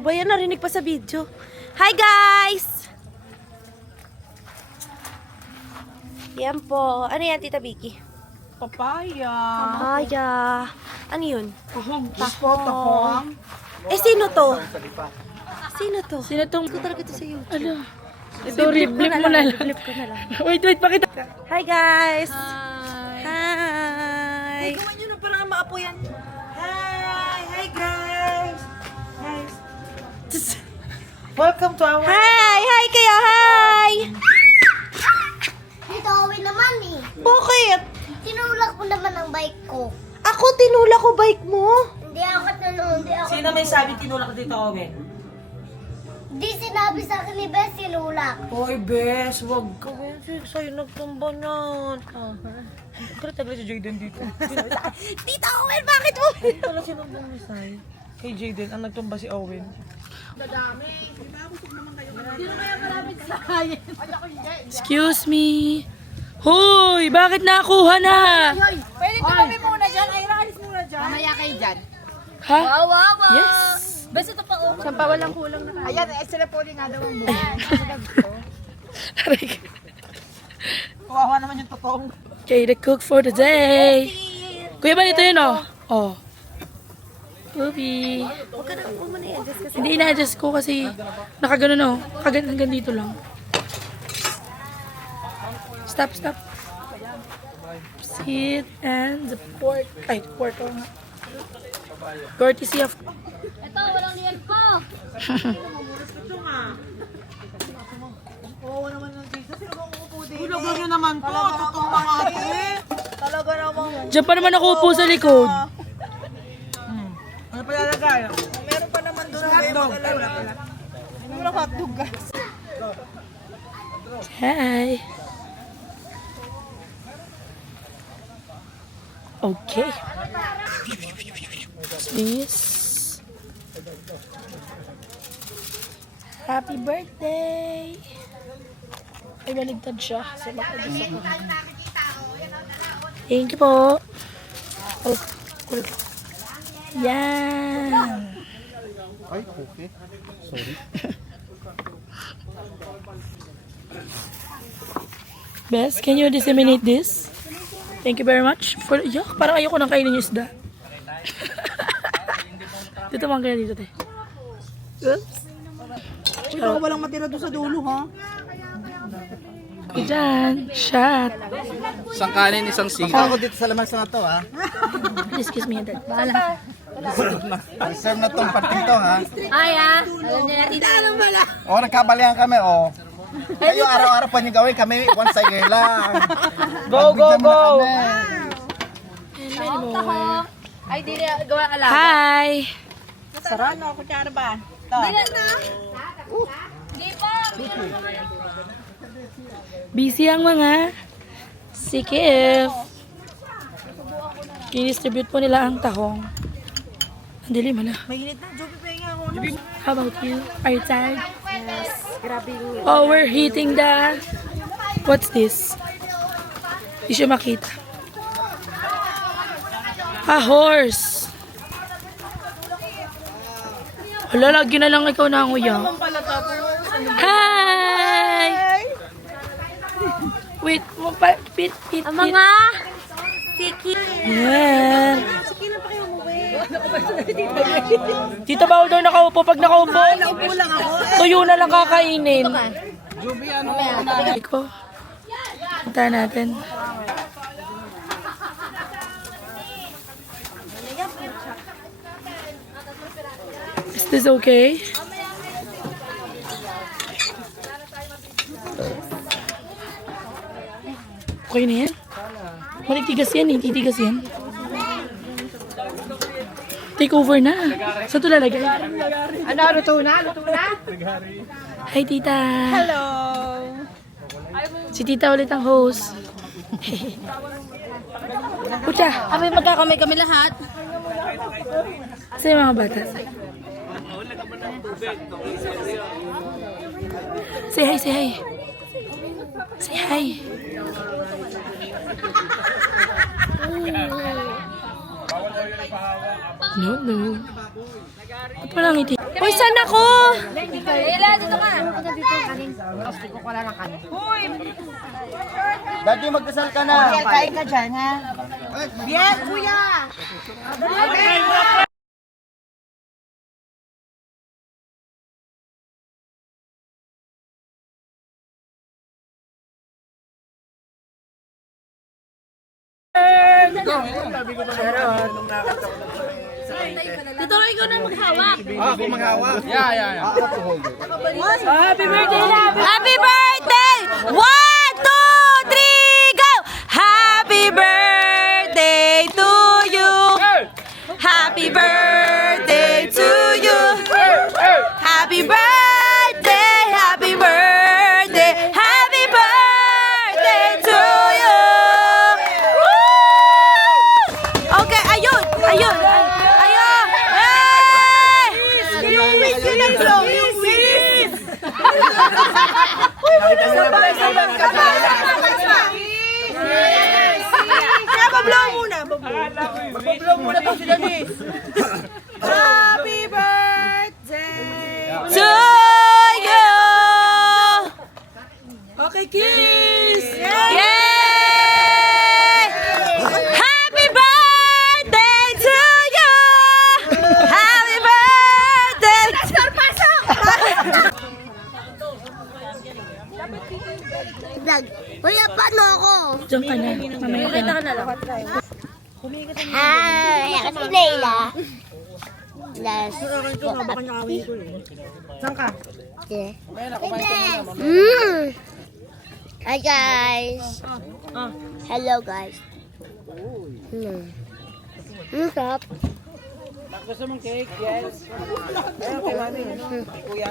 Ba yan, narinig pa sa video. Hi guys! Yan po. Ano yan, Tita Vicky? Papaya. Papaya. Ano yun? Tahong. Tahong. Eh, sino to? Sino to? Sino tong... Ko talaga ito sa YouTube. Ano? Sorry, blip mo na lang. Blip ko na lang. Wait, pakita. Hi guys! Hi. Hi! Gawan nyo na para maapo yan. Hi guys! Guys. Welcome to our... Hi kayo! Hi! Dito Owen naman eh. Bakit? Tinulak mo naman ang bike ko. Ako tinula ko bike mo. Hindi ako hindi ako. Sino may sabi tinulak dito, Owen? Hindi sinabi sa akin ni Bess tinulak. Hoy, Bes, wag ka. Sa'yo nagtumba niyan. Kaya tagal si Jayden dito. Tita Owen, bakit mo? Wala sinong bumisay. Kay Jayden, ang nagtumba si Owen. Excuse me. Hoy, bakit nakuha na? Pwede tumabi muna dyan. Ay, alis muna dyan. Mamaya kayo dyan. Ha? Wawa. Yes. Basta ito pa oh. Sampa walang kulang na. Ayan, extra poli nga daw ang buhay. Kawawa naman yung totoong. Okay, the cook for the day. Kuya ba nito yun, oh? Oh. Ruby. Huwag mo na i-adjust kasi. Hindi ina-adjust ko kasi nakagano no. Hanggang dito lang. Stop. Sit and the pork. Ay, pork ko nga. Courtesy of... Ito, walang liyan pa. Hulagan nyo naman to. Totoo mga ate. Talaga naman. Diyan pa naman ako upo sa likod. Ano pa lalagay? Meron pa naman doon. Hotdog. Meron hotdog guys. Hi. Okay. This. Happy birthday. Ay, baligtad siya. So, makadisa ko. Thank you po. Oh, cool. Yan. Ay, okay. Sorry. Bes, can you disseminate this? Thank you very much. Yuck, parang ayoko nang kainin yung isda. Dito man kaya dito, te. Oops. Ikaw walang matira doon sa dulo, ha? Diyan, shot. Isang kanin, isang sigaw. Ako dito sa lamang na to, ha? Please kiss me, dad. Bahala. Reserve na tong parting to, ha? Ay alam niya natin. O, nagkabalihan kami, o. Kayo araw-araw pa niyo gawin, kami once a year lang. Go! Ay, di na gawa alam. Hi! Sarano, kutsara ba? Di na. Di pa. Busy ang mga sikip. I-distribute po nila ang tahong. Ang dilim, ano? Mainit na, Joby pa nga ako. How about you? Are you tired? Grabe yung... Oh, we're hitting the... What's this? Di siya makita. A horse. Wala, lagi na lang ikaw na ang uya. Hi! Wait, mo pa... Pit. Ang mga... Siki. Yan. Tita Bao daw nakaupo. Pag nakaupo, Upo lang ako. tuyo na lang kakainin. Ko. Punta natin. Is this okay? Okay na yan? Manitigas yan eh. Titigas yan. Take over na. Saan ito lalagay? Ano, luto na? Hi, tita. Hello. Si tita ulit ang host. Pucha, Kami magkakamay kami lahat. sa mga bata. Say hi, say hi. Say hi. No, no. Walang ngiti. Uy, saan ako? Daddy, magdasal ka na. Kain ka dyan, ha? Yes, kuya! Dito lang ikaw na maghawak. Ako maghawak. Yeah. Ako to hold it. Happy birthday na! Happy birthday! 1, 2, 3, go! Happy birthday to you! Happy birthday to you! Happy birthday! Happy birthday! Happy birthday to you! Woo! Okay, ayun! Ayun! Ayun! Hey! Yung wish nila ito! Yung wish! Kaya bablow muna! Bablow muna to sila ni! Happy birthday! To you! Okay, kiss! Yay! Happy birthday to you! Happy birthday! Pasok! Vlog. Kuya, paano ako? Diyan ka na. Mamaya ka na. Hi! Ako si Layla. Last. Saan ka? Okay. Hi guys. Hello guys. Stop. Gusto mong cake? Yes. Ayun, kay mami. Kuya.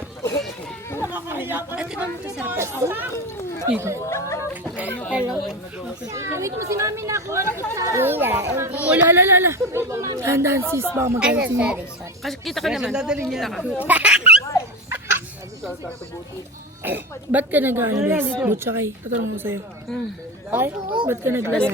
Dito. Hello. Layla, hindi. Oh, la. Dahan-dahan sis, baka Ay, magalit si sorry, sorry. Kasi kita ka naman. Dadali niya lang. Ba't ka nag-ano, Bes? Butsa kay. Tatanong ko sa'yo. Ay, Ba't ka nag-last?